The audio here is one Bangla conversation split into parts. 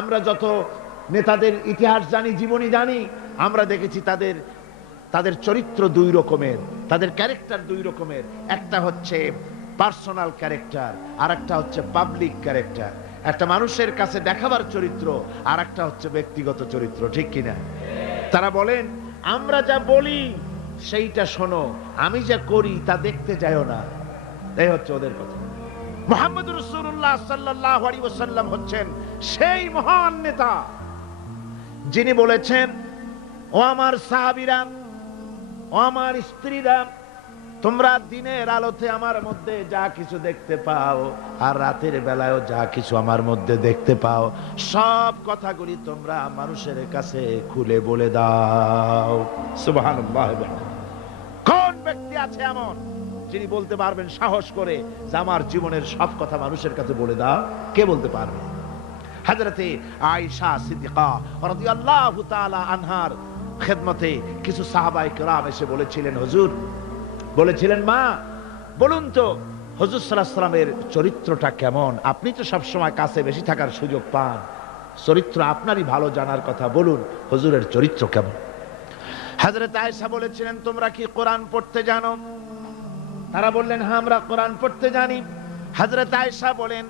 আমরা যত নেতাদের ইতিহাস জানি, জীবনী জানি, আমরা দেখেছি তাদের চরিত্র দুই রকমের, তাদের ক্যারেক্টার দুই রকমের। একটা হচ্ছে পার্সোনাল ক্যারেক্টার, আর একটা হচ্ছে পাবলিক ক্যারেক্টার। একটা মানুষের কাছে দেখাবার চরিত্র, আর একটা হচ্ছে ব্যক্তিগত চরিত্র, ঠিক কিনা? তারা বলেন, আমরা যা বলি সেইটা শোনো, আমি যা করি তা দেখতে যাও না। এই হচ্ছে ওদের কথা। মুহাম্মদ রাসূলুল্লাহ সাল্লাল্লাহু আলাইহি ওয়াসাল্লাম হচ্ছেন সেই মহান নেতা যিনি বলেছেন, ও আমার সাহাবীরা, ও আমার স্ত্রীরা, তোমরা দিনের আলোতে আমার মধ্যে যা কিছু দেখতে পাও, আর রাতের বেলায়ও যা কিছু আমার মধ্যে দেখতে পাও, সব কথাগুলি তোমরা মানুষের কাছে খুলে বলে দাও। সুবহানাল্লাহ। কোন ব্যক্তি আছে এমন যিনি বলতে পারবেন সাহস করে যে আমার জীবনের সব কথা মানুষের কাছে বলে দাও? কে বলতে পারবে? হযরতে আয়েশা সিদ্দিকা রাদিয়াল্লাহু তাআলা আনহার খেদমতে কিছু সাহাবায়ে কেরাম এসে বলেছিলেন, হুজুর, বলেছিলেন, মা বলুন তো হুজুর সাল্লাল্লাহু আলাইহি ওয়াসাল্লামের চরিত্রটা কেমন? আপনি তো সব সময় কাছে বেশি থাকার সুযোগ পান, চরিত্র আপনারই ভালো জানার কথা, বলুন হুজুরের চরিত্র কেমন? হযরত আয়েশা বলেছিলেন, তোমরা কি কোরআন পড়তে জানো? তারা বললেন, হ্যাঁ, আমরা কোরআন পড়তে জানি। হযরত আয়েশা বলেন,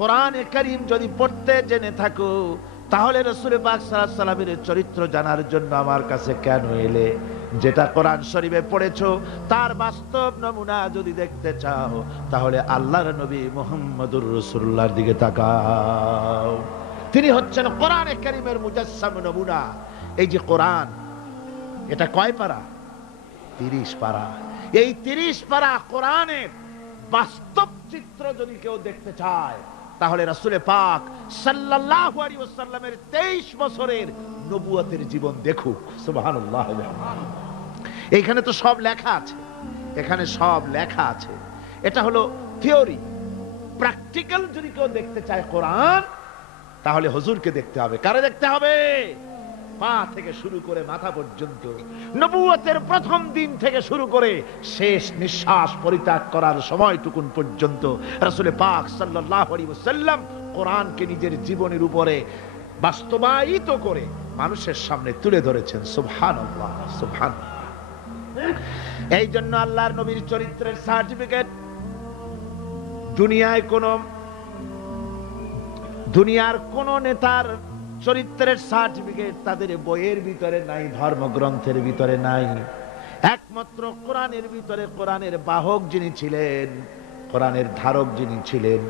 কোরআনে কারীম যদি পড়তে জেনে থাকো, তাহলে রাসূল পাক সাল্লাল্লাহু আলাইহি ওয়াসাল্লামের চরিত্র জানার জন্য আমার কাছে কেন এলে? যেটা কোরআন শরীফে পড়েছো তার বাস্তব নমুনা যদি দেখতে চাও, তাহলে আল্লাহর নবী মুহাম্মদুর রাসূলুল্লাহর দিকে তাকাও। তিনি হচ্ছেন কোরআনে কারীমের মুজাসসাম নমুনা। এই যে কোরআন, এটা কয় পারা? 30 পারা। এই 30 পারা কোরআনের বাস্তব চিত্র যদি কেউ দেখতে চায়, তাহলে রাসূল পাক সাল্লাল্লাহু আলাইহি ওয়াসাল্লামের 23 বছরের নবুয়তের জীবন দেখুক। সুবহানাল্লাহ। এইখানে তো সব লেখা আছে, এখানে সব লেখা আছে। এটা হলো থিওরি। প্র্যাকটিক্যাল যদি কেউ দেখতে চায় কোরআন, তাহলে হুজুরকে দেখতে হবে। কারে দেখতে হবে? পা থেকে শুরু করে মাথা পর্যন্ত, নবুয়তের প্রথম দিন থেকে শুরু করে শেষ নিঃশ্বাস পরিত্যাগ করার সময়টুকুন পর্যন্ত রাসূল পাক সাল্লাল্লাহু আলাইহি ওয়াসাল্লাম কোরআনকে নিজের জীবনের উপরে বাস্তবায়িত করে মানুষের সামনে তুলে ধরেছেন। সুবহানাল্লাহ, সুবহানাল্লাহ। এই জন্য আল্লাহর নবীর চরিত্রের সার্টিফিকেট দুনিয়ার কোন নেতার চরিত্রের সার্টিফিকেট তাদের বইয়ের ভিতরে নাই, ধর্মগ্রন্থের ভিতরে নাই। একমাত্র কোরআনের ভিতরে কোরআনের বাহক যিনি ছিলেন, কোরআনের ধারক যিনি ছিলেন,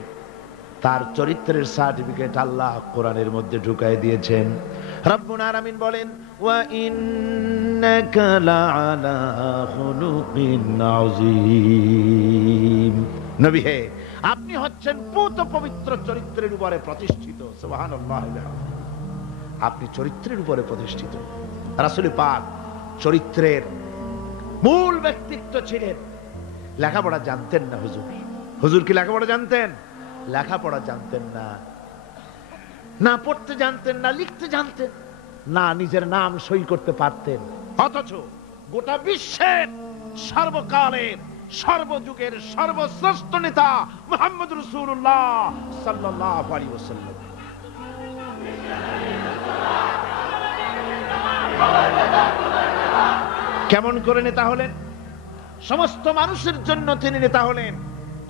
তার চরিত্রের সার্টিফিকেট আল্লাহ কোরআনের মধ্যে ঢুকায় দিয়েছেন। রব্বুল আলামিন বলেন, ওয়া ইন্নাকা লাআলা খুলুকিন আযীম। নবী হে, আপনি হচ্ছেন পূত পবিত্র চরিত্রের উপরে প্রতিষ্ঠিত। সুবহানাল্লাহ। আপনি চরিত্রের উপরে প্রতিষ্ঠিত। রাসূল পাক চরিত্রের মূল ব্যক্তিত্ব ছিলেন। লেখাপড়া জানতেন না হুজুর কি লেখাপড়া জানতেন? লেখাপড়া জানতেন না, না পড়তে জানতেন, না লিখতে জানতেন, না নিজের নাম সই করতে পারতেন। অথচ গোটা বিশ্বের সর্বকালের সর্বযুগের সর্বশ্রেষ্ঠ নেতা মুহাম্মদ রাসূলুল্লাহ সাল্লাল্লাহু আলাইহি ওয়াসাল্লাম কেমন করে নেতা হলেন? সমস্ত মানুষের জন্য তিনি নেতা হলেন।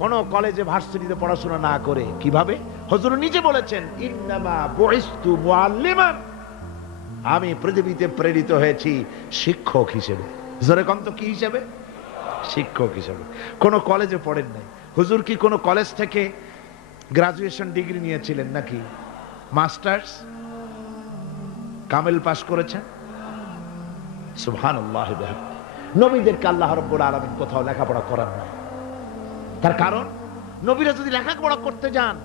কোন কলেজে ভার্সিটিতে পড়াশোনা না করে। কিভাবে? হুজুর নিজে বলেছেন, ইন্নামা বুইসতু মুআল্লিমান, আমি পৃথিবীতে প্রেরিত হয়েছি শিক্ষক হিসেবে। জোরে কোন তো কি হিসেবে? শিক্ষক হিসেবে। কোন কলেজে পড়েন নাই। হুজুর কি কোন কলেজ থেকে গ্রাজুয়েশন ডিগ্রি নিয়েছিলেন নাকি? মাস্টার্স, কামেল পাস করেছেন? সুবহানাল্লাহ। নবীদেরকে আল্লাহ রাব্বুল আলামিন কোথাও লেখাপড়া করান না। তার কারণ, নবীরা যদি লেখাপড়া করতে যান,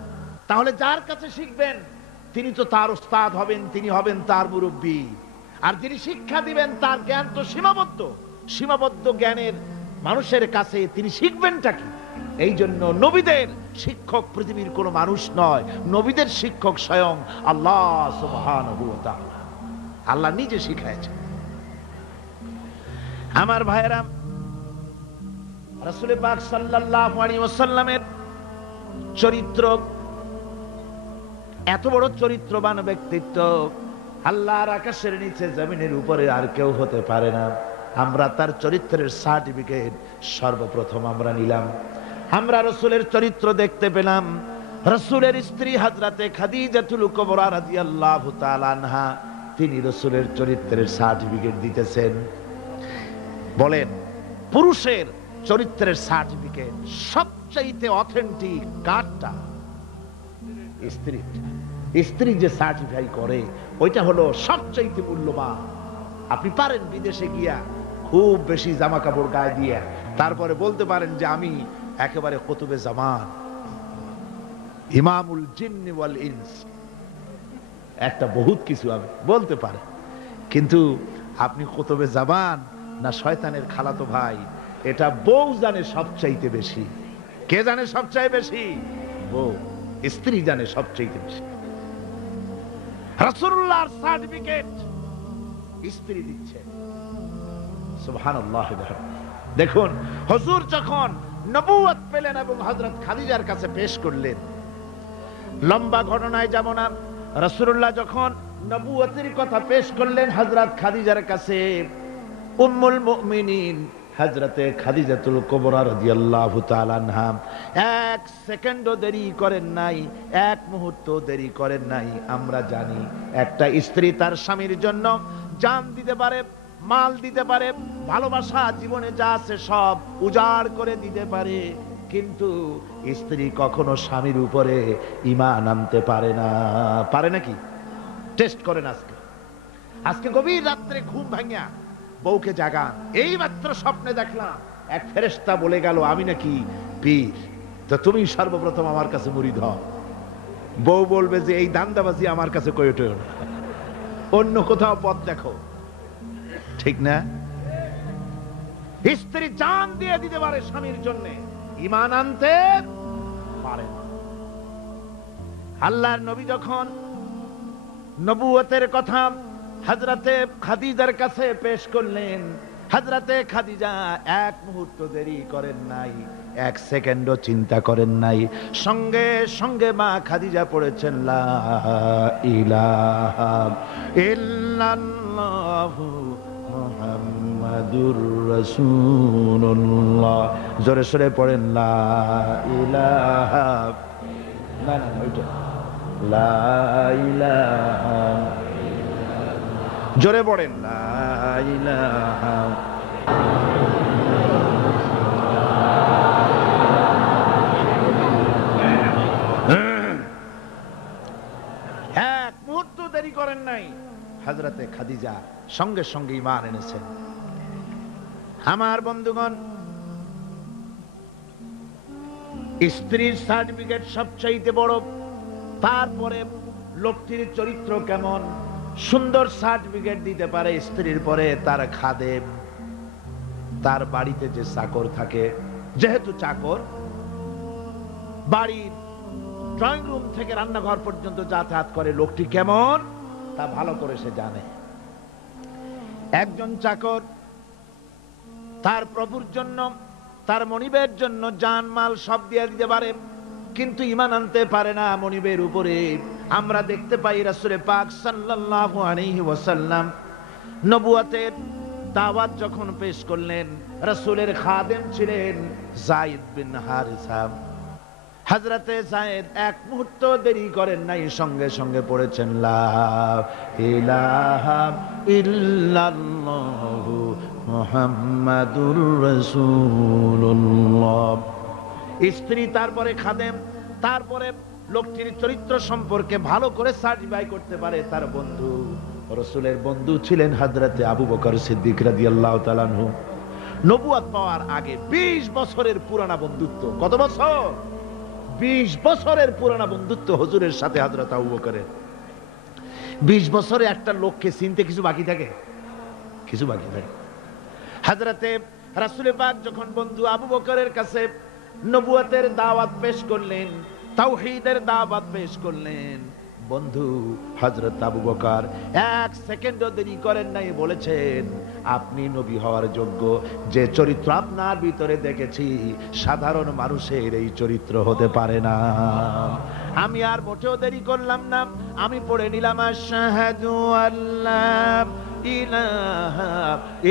তাহলে যার কাছে শিখবেন তিনি তো তার উস্তাদ হবেন, তিনি হবেন তার মুরব্বী। আর যিনি শিক্ষা দিবেন তার জ্ঞান তো সীমাবদ্ধ জ্ঞানের মানুষের কাছে তিনি শিখবেনটা কি? এই জন্য নবীদের শিক্ষক পৃথিবীর কোনো মানুষ নয়, নবীদের শিক্ষক স্বয়ং আল্লাহ সুবহানাহু ওয়া তাআলা। আল্লাহ নিজে শিখাইছেন। আমার ভাইয়েরা, রাসূল পাক সাল্লাল্লাহু আলাইহি ওয়াসাল্লামের চরিত্র এত বড় চরিত্রবান ব্যক্তিত্ব আল্লাহর আকাশের নিচে জমিনের উপরে আর কেউ হতে পারে না। আমরা তার চরিত্রের সার্টিফিকেট সর্বপ্রথম আমরা নিলাম। আমরা রাসূলের চরিত্র দেখতে পেলাম। রাসূলের স্ত্রী হযরতে খাদিজাতুল কুবরা রাদিয়াল্লাহু তাআলা আনহা, তিনি রাসূলের চরিত্রের সার্টিফিকেট দিতেছেন। বলেন, পুরুষের চরিত্রের সার্টিফিকেট সবচাইতে অথেন্টিক কারটা? স্ত্রী। স্ত্রী যে সার্টিফাই করে ওইটা হলো সবচাইতে মূল্যবান। আপনি পারেন বিদেশে গিয়া খুব বেশি জামা কাপড় গায়ে দিয়ে তারপরে বলতে পারেন যে আমি একেবারে কুতুবে জামান, ইমামুল জিন্নি ওয়াল ইনস, একটা বহুত কিছু আমি বলতে পারেন, কিন্তু আপনি কুতুবে জামান না শয়তানের খালাতো ভাই, এটা বউ জানে সবচাইতে বেশি। কে জানে সবচাইতে বেশি? বউ। স্ত্রী জানে সবচাইতে বেশি। রাসূলুল্লাহর সার্টিফিকেট স্ত্রী দিচ্ছে। সুবহানাল্লাহ। দেখুন, হুজুর যখন নবুয়ত পেলেন এবং হযরত খাদিজার কাছে পেশ করলেন, লম্বা ঘটনায় যাব না। রাসূলুল্লাহ যখন নবুয়তের কথা পেশ করলেন হযরত খাদিজার কাছে, উম্মুল মুমিনিন হযরতে খাদিজাতুল কুবরা রাদিয়াল্লাহু তাআলা আনহা এক সেকেন্ডও দেরি করেন নাই, এক মুহূর্ত দেরি করেন নাই। আমরা জানি একটা স্ত্রী তার স্বামীর জন্য জান দিতে পারে, মাল দিতে পারে, ভালোবাসা জীবনে যা আছে সব উজাড় করে দিতে পারে, কিন্তু স্ত্রী কখনো স্বামীর উপরে ঈমান আনতে পারে না। পারে নাকি? টেস্ট করেন। আজকে গভীর রাত্রে ঘুম ভাঙিয়া বউকে জাগান, এই মাত্র স্বপ্নে দেখলাম এক ফেরেশতা বলে গেল আমি নাকি পীর, তো তুমি সর্বপ্রথম আমার কাছে মুরিদ হও। বউ বলবে যে এই দান্দাবাজি আমার কাছে কইটো না, অন্য কোথাও পথ দেখো। ঠিক না? স্ত্রী জান দিয়ে দিতে পারে স্বামীর জন্য, ঈমান আনতে পারে না। আল্লাহর নবী যখন নবুয়তের কথা হযরতে খাদিজার কাছে পেশ করলেন, হযরতে খাদিজা এক মুহূর্ত দেরি করেন নাই, এক সেকেন্ডও চিন্তা করেন নাই, সঙ্গে সঙ্গে মা খাদিজা পড়েছেন লা ইলাহা ইল্লাল্লাহু মুহাম্মাদুর রাসূলুল্লাহ। জোরে সোরে পড়েন লা ইলাহা, না না ওইটা লা ইলাহা, জোরে পড়েন লা ইলাহা। এক মুহূর্ত দেরি করেন নাই, হযরতে খাদিজা সঙ্গে সঙ্গে ঈমান এনেছেন। আমার বন্ধুগণ, স্ত্রীর সার্টিফিকেট সবচাইতে বড়, তারপরে লোকটির চরিত্র কেমন, সুন্দর সার্টিফিকেট দিতে পারে স্ত্রীর পরে তার খাদেম, তার বাড়িতে যে চাকর থাকে, যেহেতু চাকর বাড়ির ড্রয়িং রুম থেকে রান্নাঘর পর্যন্ত যাতায়াত করে, লোকটি কেমন তা ভালো করে সে জানে। একজন চাকর তার প্রভুর জন্য, তার মনিবের জন্য জানমাল সব দিয়ে দিতে পারে, কিন্তু ঈমান আনতে পারে না মনিবের উপরে। আমরা দেখতে পাই রাসূল পাক সাল্লাল্লাহু আলাইহি ওয়াসাল্লাম নবুয়তের দাওয়াত যখন পেশ করলেন, রাসূলের খাদেম ছিলেন যায়েদ বিন হারিসা। হযরতে যায়েদ এক মুহূর্ত দেরি করেন নাই, সঙ্গে সঙ্গে পড়েছেন লা ইলাহা ইল্লাল্লাহু মুহাম্মাদুর রাসূলুল্লাহ। স্ত্রী, তারপরে খাদেম, তারপরে লোকটির চরিত্র সম্পর্কে ভালো করে সার্টিফাই করতে পারে তার বন্ধু। রাসূলের বন্ধু ছিলেন হযরতে আবু বকর সিদ্দিক রাদিয়াল্লাহু তাআলা আনহু। নবুয়ত পাওয়ার আগে 20 বছরের পুরানা বন্ধুত্ব। কত বছর? 20 বছরের পুরানা বন্ধুত্ব হুজুরের সাথে হযরত আবু বকরের। 20 বছরে একটা লোককে চিনতে কিছু বাকি থাকে? কিছু বাকি থাকে। হযরতে রাসূল পাক যখন বন্ধু আবু বকরের কাছে নবুয়তের দাওয়াত পেশ করলেন, তাওহীদের দাওয়াত পেশ করলেন, বন্ধু হযরত আবু বকর এক সেকেন্ডও দেরি করেন নাই, বলেছেন আপনি নবী হওয়ার যোগ্য। যে চরিত্র আপনার ভিতরে দেখেছি সাধারণ মানুষের এই চরিত্র হতে পারে না। আমি আর মোটেও দেরি করলাম না, আমি পড়ে নিলাম আশহাদু আল্লা ইলাহা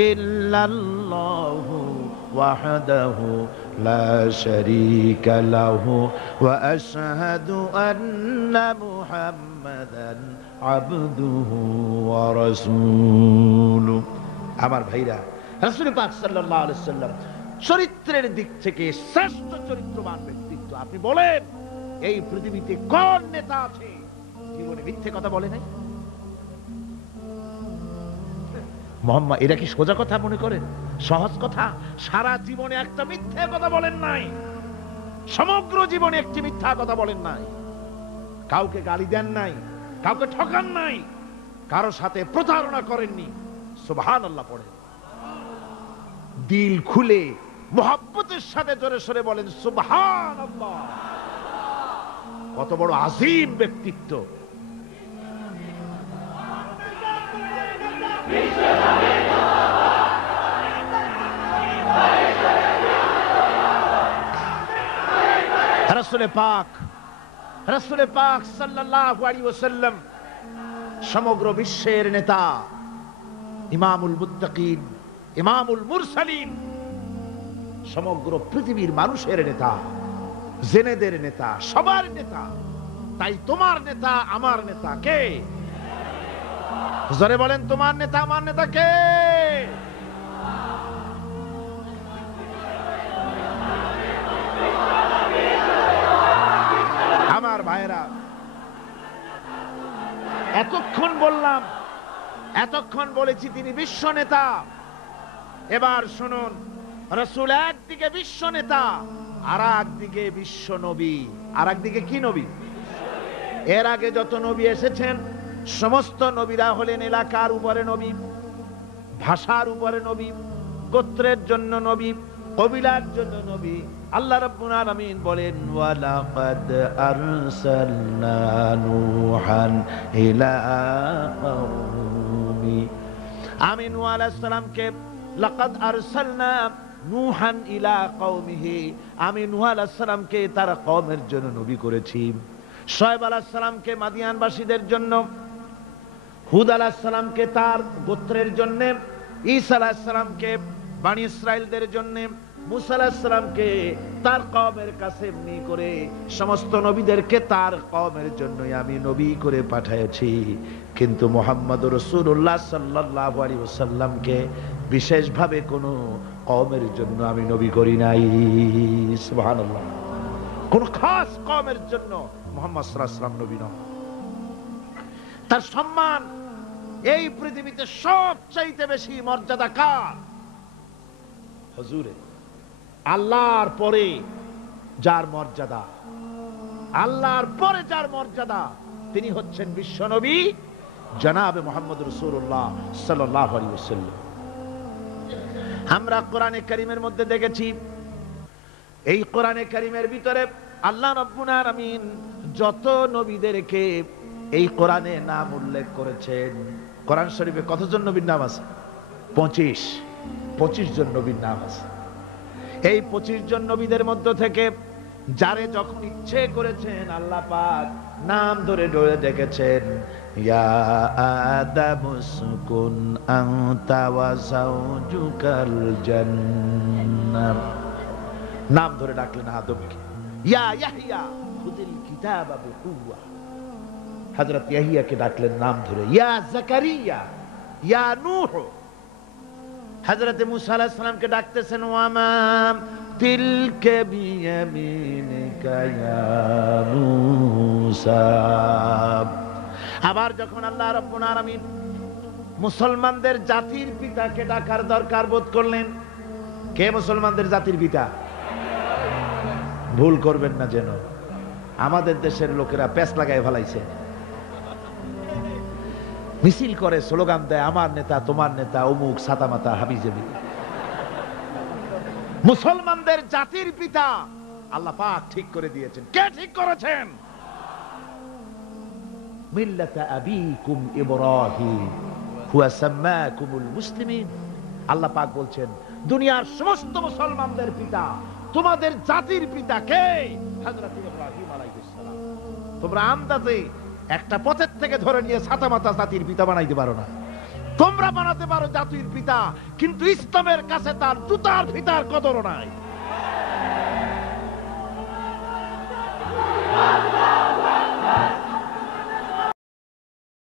ইল্লাল্লাহু ওয়াহদাহু লা শারীকা লাহু ওয়া আশহাদু আন্না মুহাম্মাদান আবদুহু ওয়া রাসূলুহু। আমার ভাইরা, রাসূল পাক সাল্লাল্লাহু আলাইহি সাল্লাম চরিত্রের দিক থেকে শ্রেষ্ঠ চরিত্রবান ব্যক্তিত্ব। আপনি বলেন এই পৃথিবীতে কোন নেতা আছে জীবনে মিথ্যে কথা বলে নাই? মোহাম্মদ, এটা কি সোজা কথা মনে করেন? সহজ কথা? সারা জীবনে একটা মিথ্যে কথা বলেন নাই, সমগ্র জীবনে একটি মিথ্যা কথা বলেন নাই, কাউকে গালি দেন নাই, কাউকে ঠকান নাই, কারো সাথে প্রতারণা করেননি। সুবহানাল্লাহ পড়েন, দিল খুলে মুহাব্বতের সাথে জোরে সরে বলেন সুবহানাল্লাহ। কত বড় আযীম ব্যক্তিত্ব! রাসূলে পাক সাল্লাল্লাহু আলাইহি ওয়াসাল্লাম সমগ্র বিশ্বের নেতা, ইমামুল মুত্তাকিন, ইমামুল মুরসালিন, সমগ্র পৃথিবীর মানুষের নেতা, জেনেদের নেতা, সবার নেতা। তাই তোমার নেতা আমার নেতা কে? জোরে বলেন, তোমার নেতা আমার নেতা কে? আমার ভাইরা, এতক্ষণ বললাম, এতক্ষণ বলেছি তিনি বিশ্ব নেতা। এবার শুনুন, রাসূল একদিকে বিশ্ব নেতা, আর একদিকে বিশ্ব নবী। আর একদিকে কি নবী? এর আগে যত নবী এসেছেন সমস্ত নবীরা হলেন এলাকার উপরে নবী, ভাষার উপরে নবী, গোত্রের জন্য নবী, কবিলার জন্য নবী। আল্লাহ রাব্বুল আলামিন বলেন ওয়ালাকাদ আরসালনা নূহান ইলা কওমি। আমি নূহ আলাইহিস সালামকে লাকাদ আরসালনা নূহান ইলা কওমিহি, আমি নূহ আলাইহিস সালামকে তার কওমের জন্য নবী করেছি। শুআয়ব আলাইহিস সালামকে মাদিয়ানবাসীদের জন্য, হুদ আলাইহিস সালামকে তার গোত্রের জন্য, ঈসা আলাইহিস সালামকে বনি ইসরাইলদের জন্য, মুসা আলাইহিস সালামকে তার কওমের কাছে এমনি করে সমস্ত নবীদেরকে তার কওমের জন্যই আমি নবী করে পাঠিয়েছি। কিন্তু মুহাম্মদুর রাসূলুল্লাহ সাল্লাল্লাহু আলাইহি ওয়াসাল্লামকে বিশেষভাবে কোনো কওমের জন্য আমি নবী করি নাই। সুবহানাল্লাহ, কোন খাস কওমের জন্য মুহাম্মদ সাল্লাল্লাহু আলাইহি ওয়াসাল্লাম নবী নন। তার সম্মান এই পৃথিবীতে সবচাইতে বেশি মর্যাদা কার? হুজুরে। আল্লাহর পরে যার মর্যাদা, আল্লাহর পরে যার মর্যাদা, তিনি হচ্ছেন বিশ্বনবী জনাবে মুহাম্মদ রাসূলুল্লাহ সাল্লাল্লাহু আলাইহি ওয়াসাল্লাম। আমরা কোরআনে কারীমের মধ্যে দেখেছি, এই কোরআনে কারীমের ভিতরে আল্লাহ রাব্বুল আলামিন যত নবীদেরকে এই কোরআনে নাম উল্লেখ করেছেন, কোরআন শরীফে কতজন নবীর নাম আছে? 25 জন নবীর নাম আছে। এই 25 জন নবীদের মধ্য থেকে যারে যখন ইচ্ছে করেছেন আল্লাহ পাক নাম ধরে ধরে ডেকেছেন। ইয়া আদামুসকুন আনতা ওয়া যাওজুকাল জান্নাহ, নাম ধরে ডাকলেন আদমকে। ইয়া ইয়াহইয়া খুযিল কিতাবা বিকুওয়া, হযরত ইয়াহইয়াকে ডাকলেন নাম ধরে। ইয়া যাকারিয়া, ইয়া নূহ। হযরত মুসা আলাইহিস সালামকে ডাকতেছেন ওয়ামা তিলকা বিয়ামিনিকা ইয়া মুসা। আবার যখন আল্লাহ রাব্বুল আলামিন মুসলমানদের জাতির পিতাকে ডাকার দরকার বোধ করলেন, কে মুসলমানদের জাতির পিতা? ভুল করবেন না যেন, আমাদের দেশের লোকেরা পেছ লাগায় ফেলাইছে, মিছিল করে, স্লোগান দেয় আমার নেতা তোমার নেতা অমুক সাতামাতা হাবিজাবি। মুসলমানদের জাতির পিতা আল্লাহ পাক ঠিক করে দিয়েছেন। কে ঠিক করেছেন? মিল্লাতা আবিকুম ইব্রাহিম হুয়া সাম্মাকুমুল মুসলিমিন। আল্লাহ পাক বলছেন দুনিয়ার সমস্ত মুসলমানদের পিতা, তোমাদের জাতির পিতা কে? হযরত ইব্রাহিম আলাইহিস সালাম। তোমরা আন্দাজে একটা পথের থেকে ধরে নিয়ে ছাতা মাতা জাতির পিতা বানাইতে পারো না। তোমরা বানাতে পারো জাতির পিতা, কিন্তু ইসলামের কাছে তার জুতার ফিতার কদর নাই।